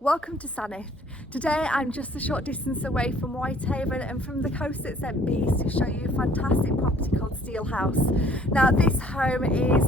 Welcome to Sandwith. Today I'm just a short distance away from Whitehaven and from the coast at St Bees to show you a fantastic property called Steel House. Now this home is,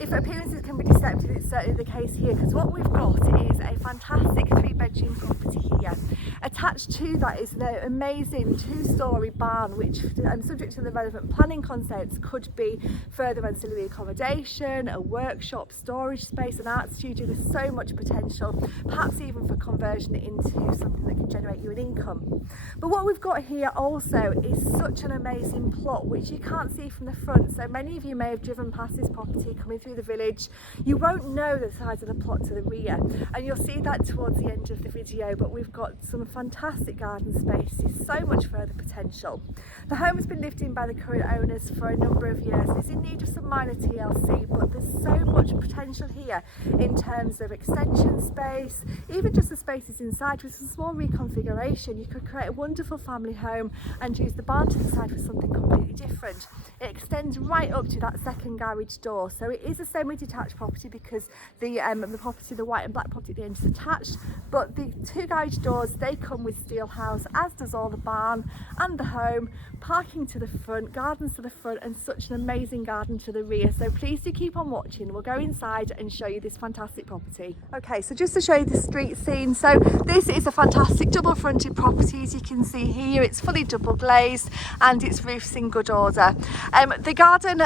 if appearances can be deceptive, it's certainly the case here, because what we've got is a fantastic 3-bedroom property here. Attached to that is an amazing 2-storey barn which, subject to the relevant planning consents, could be further ancillary accommodation, a workshop, storage space, an art studio. There's so much potential, perhaps even for conversion into something that can generate you an income. But what we've got here also is such an amazing plot which you can't see from the front. So many of you may have driven past this property coming through the village. You won't know the size of the plot to the rear, and you'll see that towards the end of the video. But we've got some fantastic garden spaces, so much further potential. The home has been lived in by the current owners for a number of years. It's in need of some minor TLC, but there's so much potential here in terms of extension space, even just the spaces inside. With some small reconfiguration, you could create a wonderful family home and use the barn to the side for something completely different. It extends right up to that second garage door, so it is a semi-detached property because the property, the white and black property at the end, is attached, but the 2 garage doors, they come with Steel House, as does all the barn and the home, parking to the front, gardens to the front, and such an amazing garden to the rear. So please do keep on watching. We'll go inside and show you this fantastic property. Okay, so just to show you the street scene, so this is a fantastic double fronted property. As you can see here, it's fully double glazed and its roof's in good order. The garden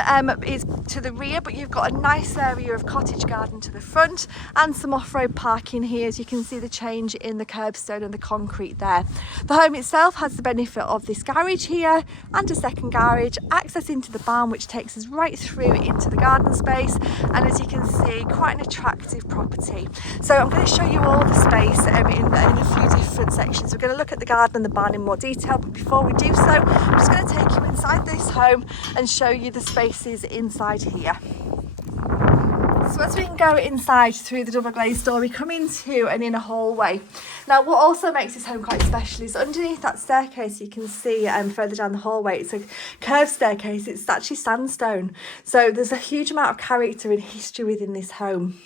is to the rear, but you've got a nice area of cottage garden to the front and some off-road parking here. As you can see the change in the curbstone and the concrete there. The home itself has the benefit of this garage here and a second garage, access into the barn which takes us right through into the garden space, and as you can see, quite an attractive property. So I'm going to show you all the space in a few different sections. We're going to look at the garden and the barn in more detail, but before we do so, I'm just going to take you inside this home and show you the spaces inside here. So as we can go inside through the double glazed door, we come into an inner hallway. Now what also makes this home quite special is underneath that staircase you can see further down the hallway, it's a curved staircase, it's actually sandstone. So there's a huge amount of character and history within this home.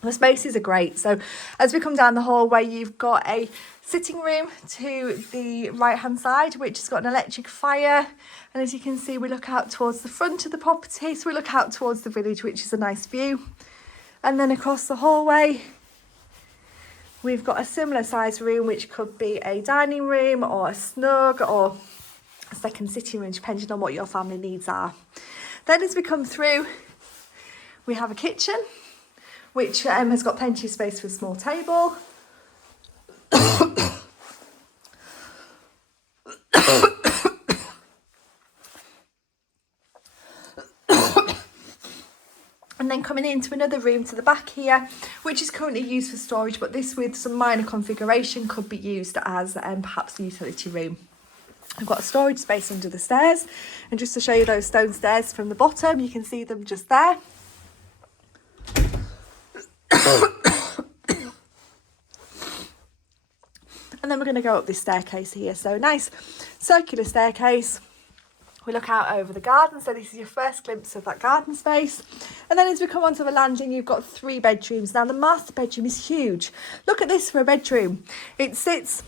The spaces are great. So as we come down the hallway, you've got a sitting room to the right hand side which has got an electric fire, and as you can see we look out towards the front of the property, so we look out towards the village, which is a nice view. And then across the hallway we've got a similar size room which could be a dining room or a snug or a second sitting room, depending on what your family needs are. Then as we come through, we have a kitchen which has got plenty of space for a small table. And then coming into another room to the back here, which is currently used for storage, but this with some minor configuration could be used as perhaps a utility room. I've got a storage space under the stairs, and just to show you those stone stairs from the bottom, you can see them just there. And then we're going to go up this staircase here, so nice circular staircase. We look out over the garden, so this is your first glimpse of that garden space. And then as we come onto the landing, you've got 3 bedrooms. Now the master bedroom is huge. Look at this for a bedroom. It sits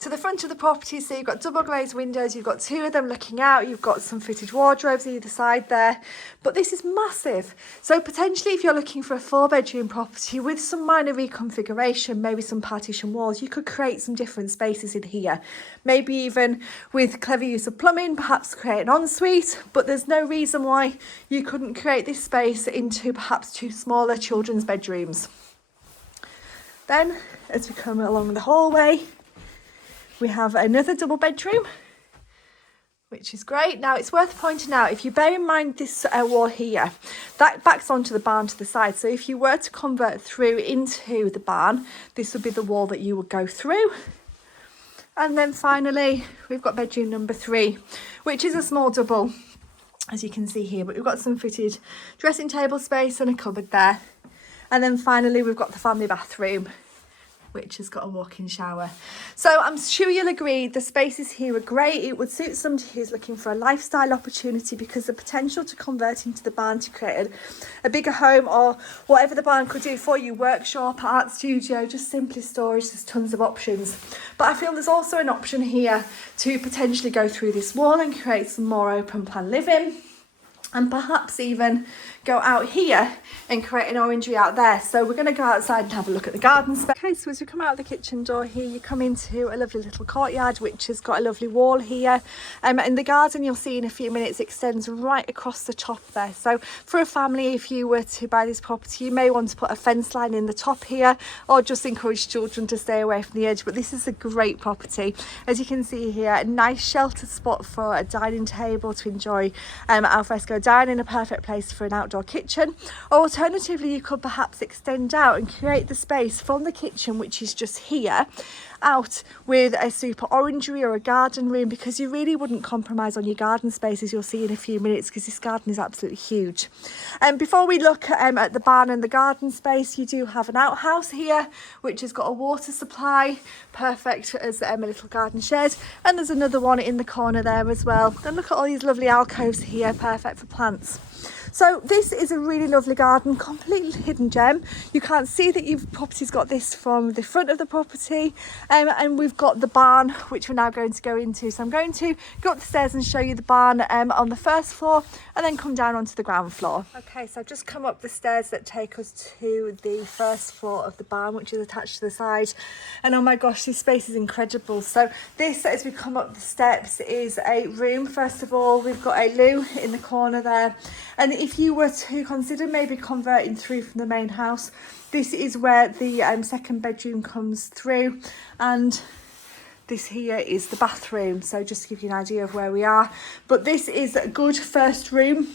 to the front of the property, so you've got double glazed windows, you've got 2 of them looking out, you've got some fitted wardrobes either side there, but this is massive. So potentially if you're looking for a 4-bedroom property with some minor reconfiguration, maybe some partition walls, you could create some different spaces in here, maybe even with clever use of plumbing, perhaps create an ensuite. But there's no reason why you couldn't create this space into perhaps 2 smaller children's bedrooms. Then as we come along the hallway, we have another double bedroom, which is great. Now it's worth pointing out, if you bear in mind this wall here, that backs onto the barn to the side. So if you were to convert through into the barn, this would be the wall that you would go through. And then finally, we've got bedroom number 3, which is a small double, as you can see here, but we've got some fitted dressing table space and a cupboard there. And then finally, we've got the family bathroom, which has got a walk-in shower. So I'm sure you'll agree the spaces here are great. It would suit somebody who's looking for a lifestyle opportunity, because the potential to convert into the barn to create a bigger home, or whatever the barn could do for you, workshop, art studio, just simply storage, there's tons of options. But I feel there's also an option here to potentially go through this wall and create some more open plan living, and perhaps even go out here and create an orangery out there. So we're going to go outside and have a look at the garden space. Okay, so as we come out the kitchen door here, you come into a lovely little courtyard, which has got a lovely wall here, and the garden, you'll see in a few minutes, extends right across the top there. So for a family, if you were to buy this property, you may want to put a fence line in the top here, or just encourage children to stay away from the edge. But this is a great property. As you can see here, a nice sheltered spot for a dining table to enjoy alfresco dining, a perfect place for an outdoor kitchen. Or alternatively, you could perhaps extend out and create the space from the kitchen, which is just here, out with a super orangery or a garden room, because you really wouldn't compromise on your garden space, as you'll see in a few minutes, because this garden is absolutely huge. And before we look at the barn and the garden space, you do have an outhouse here, which has got a water supply, perfect as a little garden shed, and there's another one in the corner there as well. And look at all these lovely alcoves here, perfect for plants. So this is a really lovely garden, completely hidden gem. You can't see that your property's got this from the front of the property, and we've got the barn, which we're now going to go into. So I'm going to go up the stairs and show you the barn on the first floor, and then come down onto the ground floor. Okay, so I've just come up the stairs that take us to the first floor of the barn, which is attached to the side. And oh my gosh, this space is incredible. So this, as we come up the steps, is a room. First of all, we've got a loo in the corner there. And if you were to consider maybe converting through from the main house, this is where the second bedroom comes through, and this here is the bathroom. So just to give you an idea of where we are, but this is a good first room.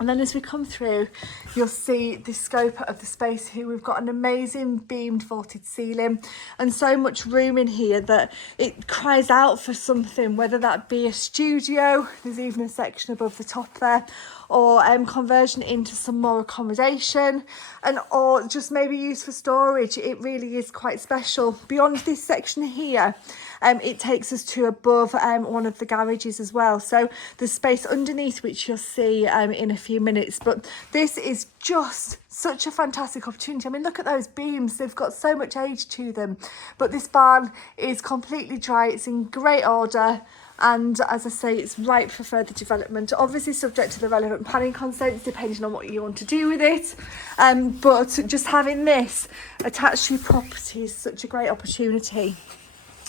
And then as we come through, you'll see the scope of the space here. We've got an amazing beamed vaulted ceiling, and so much room in here that it cries out for something, whether that be a studio, there's even a section above the top there, or conversion into some more accommodation, and or just maybe used for storage. It really is quite special. Beyond this section here, it takes us to above one of the garages as well. So there's space underneath, which you'll see in a few minutes. But this is just such a fantastic opportunity. I mean, look at those beams. They've got so much age to them. But this barn is completely dry. It's in great order. And as I say, it's ripe for further development, obviously subject to the relevant planning consents, depending on what you want to do with it. But just having this attached to your property is such a great opportunity.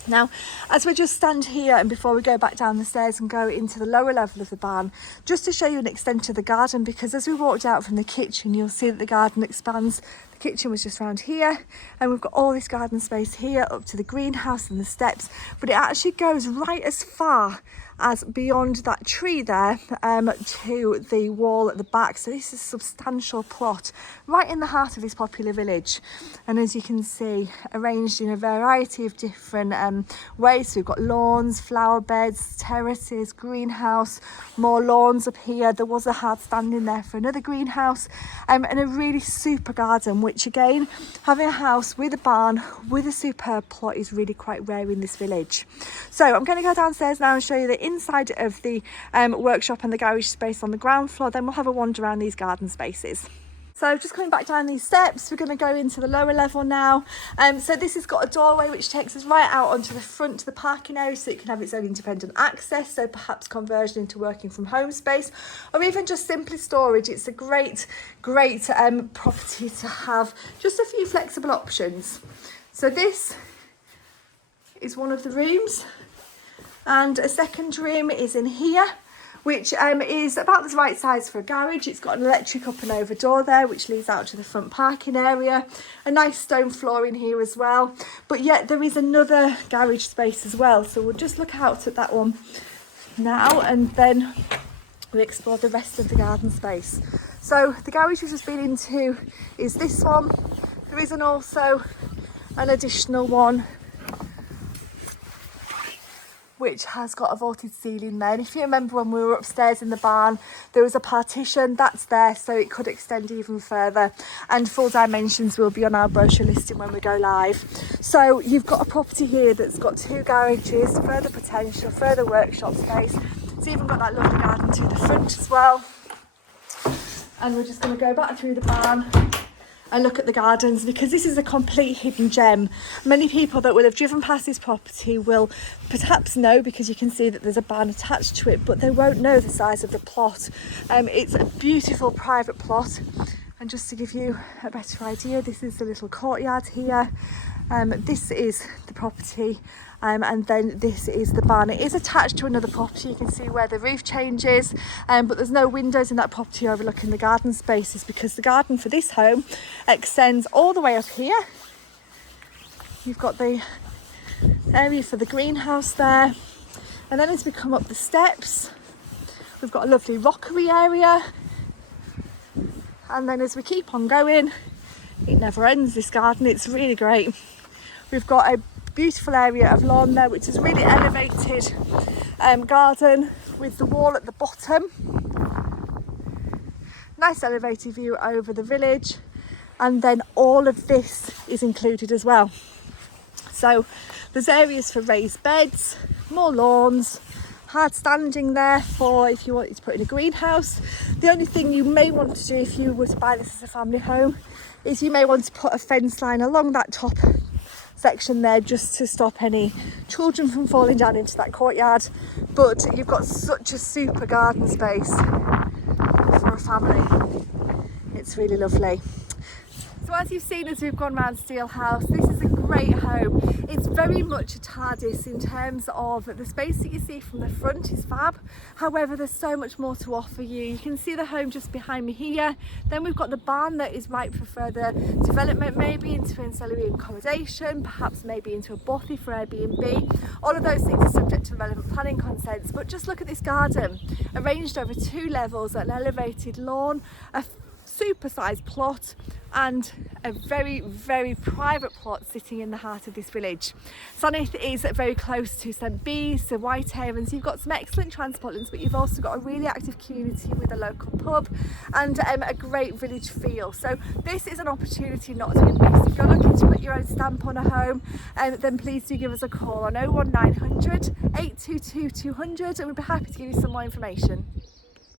Now, as we just stand here, and before we go back down the stairs and go into the lower level of the barn, just to show you an extent of the garden, because as we walked out from the kitchen, you'll see that the garden expands. The kitchen was just around here, and we've got all this garden space here up to the greenhouse and the steps, but it actually goes right as far as beyond that tree there to the wall at the back. So this is a substantial plot right in the heart of this popular village, and as you can see, arranged in a variety of different ways. So we've got lawns, flower beds, terraces, greenhouse, more lawns up here. There was a hard stand in there for another greenhouse, and a really super garden, which again, having a house with a barn with a superb plot is really quite rare in this village. So I'm going to go downstairs now and show you the inside of the workshop and the garage space on the ground floor. Then we'll have a wander around these garden spaces. So just coming back down these steps, we're going to go into the lower level now. So this has got a doorway which takes us right out onto the front to the parking area, so it can have its own independent access, so perhaps conversion into working from home space, or even just simply storage. It's a great property to have just a few flexible options. So this is one of the rooms, and a second room is in here, which is about the right size for a garage. It's got an electric up and over door there, which leads out to the front parking area. A nice stone floor in here as well. But yet there is another garage space as well. So we'll just look out at that one now, and then we'll explore the rest of the garden space. So the garage we've just been into is this one. There is also an additional one which has got a vaulted ceiling there. And if you remember when we were upstairs in the barn, there was a partition that's there, so it could extend even further. And full dimensions will be on our brochure listing when we go live. So you've got a property here that's got 2 garages, further potential, further workshop space. It's even got that lovely garden to the front as well. And we're just going to go back through the barn and look at the gardens, because this is a complete hidden gem. Many people that will have driven past this property will perhaps know, because you can see that there's a barn attached to it, but they won't know the size of the plot. It's a beautiful private plot, and just to give you a better idea, this is the little courtyard here. This is the property, and then this is the barn. It is attached to another property. You can see where the roof changes, but there's no windows in that property overlooking the garden spaces, because the garden for this home extends all the way up here. You've got the area for the greenhouse there, and then as we come up the steps, we've got a lovely rockery area, and then as we keep on going, it never ends, this garden. It's really great. We've got a beautiful area of lawn there, which is really elevated garden with the wall at the bottom. Nice elevated view over the village, and then all of this is included as well. So there's areas for raised beds, more lawns, hard standing there for if you wanted to put in a greenhouse. The only thing you may want to do if you were to buy this as a family home is you may want to put a fence line along that top section there, just to stop any children from falling down into that courtyard. But you've got such a super garden space for a family. It's really lovely. So as you've seen as we've gone around Steel House, this is a great home. It's very much a TARDIS in terms of the space that you see from the front is fab. However, there's so much more to offer you. You can see the home just behind me here. Then we've got the barn that is ripe for further development, maybe into ancillary accommodation, perhaps maybe into a bothy for Airbnb. All of those things are subject to relevant planning consents. But just look at this garden, arranged over 2 levels, an elevated lawn, a super sized plot, and a very, very private plot sitting in the heart of this village. Sandwith is very close to St Bees, to Whitehaven, so you've got some excellent transport links, but you've also got a really active community with a local pub and a great village feel. So this is an opportunity not to be missed. If you're looking to put your own stamp on a home, then please do give us a call on 01900 822 200, and we'd be happy to give you some more information.